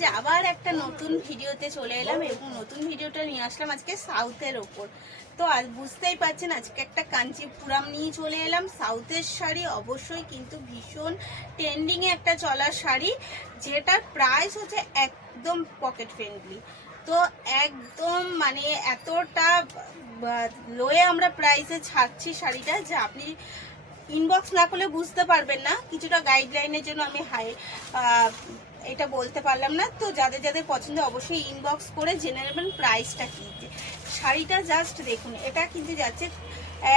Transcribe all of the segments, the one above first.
আজ আবার একটা নতুন ভিডিওতে চলে এলাম এবং নতুন ভিডিওটা নিয়ে আসলাম আজকে সাউথের ওপর। তো আজ বুঝতেই পারছেন আজকে একটা কাঞ্চিপুরাম নিয়ে চলে এলাম। সাউথের শাড়ি অবশ্যই কিন্তু ভীষণ ট্রেন্ডিংয়ে একটা চলার শাড়ি, যেটার প্রাইস হচ্ছে একদম পকেট ফ্রেন্ডলি। তো একদম মানে এতটা লোয়ে আমরা প্রাইসে ছাড়ছি শাড়িটা যে আপনি ইনবক্স না করলে বুঝতে পারবেন না। কিছুটা গাইডলাইনের জন্য আমি এটা বলতে পারলাম না। তো যাদের যাদের পছন্দ অবশ্যই ইনবক্স করে জেনে নেবেন প্রাইসটা কি। শাড়িটা জাস্ট দেখুন, এটা কিন্তু যাচ্ছে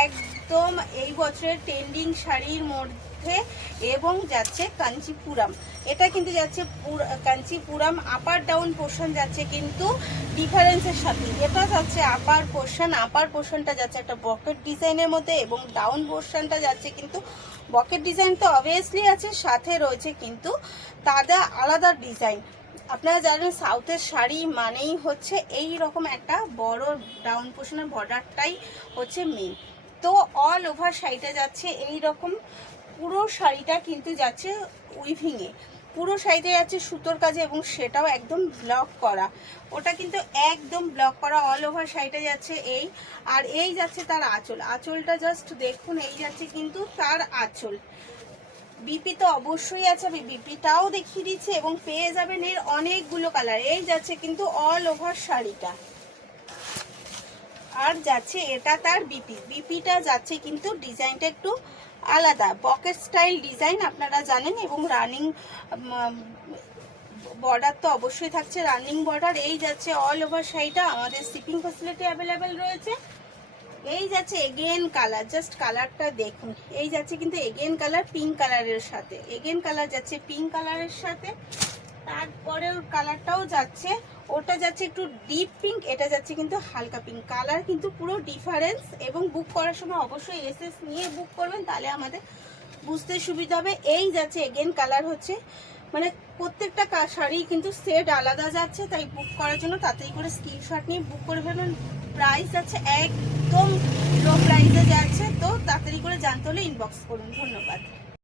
একদম এই বছরের ট্রেন্ডিং শাড়ির মধ্যে এবং যাচ্ছে কাঞ্চিপুরাম। এটা কিন্তু যাচ্ছে কাঞ্চিপুরাম আপার ডাউন পোর্শন যাচ্ছে কিন্তু ডিফারেন্সের সাথে। এটা যাচ্ছে আপার পোর্শনটা যাচ্ছে একটা বকেট ডিজাইনের মধ্যে এবং ডাউন পোর্শনটা যাচ্ছে কিন্তু বকেট ডিজাইন তো অবভিয়াসলি আছে, সাথে রয়েছে কিন্তু তাদের আলাদা ডিজাইন। আপনারা জানেন সাউথের শাড়ি মানেই হচ্ছে এই রকম একটা বড় ডাউন পোর্শনের বর্ডারটাই হচ্ছে মেন। তো অল ওভার শাড়িটা যাচ্ছে এই রকম, পুরো শাড়িটা কিন্তু যাচ্ছে উইভিংয়ে, পুরো শাড়িতে যাচ্ছে সুতোর কাজে এবং সেটাও একদম ব্লক করা। ওটা কিন্তু একদম ব্লক করা অল ওভার শাড়িটা যাচ্ছে এই। আর এই যাচ্ছে তার আঁচলটা জাস্ট দেখুন, এই যাচ্ছে কিন্তু তার আঁচল। বিপি তো অবশ্যই আছে, আমি বিপিটাও দেখিয়ে দিচ্ছি এবং পেয়ে যাবেন এর অনেকগুলো কালার। এই যাচ্ছে কিন্তু অল ওভার শাড়িটা, আর যাচ্ছে এটা তার বিপিটা যাচ্ছে কিন্তু ডিজাইনটা একটু আলাদা, পকেট স্টাইল ডিজাইন আপনারা জানেন। এবং রানিং বর্ডার তো অবশ্যই থাকছে, রানিং বর্ডার। এই যাচ্ছে অল ওভার শাড়িটা, আমাদের শিপিং ফ্যাসিলিটি অ্যাভেলেবেল রয়েছে। এই যাচ্ছে এগেন কালার, জাস্ট কালারটা দেখুন। এই যাচ্ছে কিন্তু এগেন কালার পিঙ্ক কালারের সাথে, এগেন কালার যাচ্ছে পিঙ্ক কালারের সাথে। তারপরে ওর কালারটাও যাচ্ছে, ওটা যাচ্ছে একটু ডিপ পিঙ্ক, এটা যাচ্ছে কিন্তু হালকা পিঙ্ক। কালার কিন্তু পুরো ডিফারেন্স। এবং বুক করার সময় অবশ্যই এসএস নিয়ে বুক করবেন, তাহলে আমাদের বুঝতে সুবিধা হবে। এই যাচ্ছে এগেন কালার হচ্ছে, মানে প্রত্যেকটা শাড়ি কিন্তু সেট আলাদা যাচ্ছে, তাই বুক করার জন্য তাড়াতাড়ি করে স্ক্রিনশট নিয়ে বুক করে ফেলবেন। প্রাইস যাচ্ছে একদম লো প্রাইসে যাচ্ছে, তো তাড়াতাড়ি করে জানতে হলে ইনবক্স করুন। ধন্যবাদ।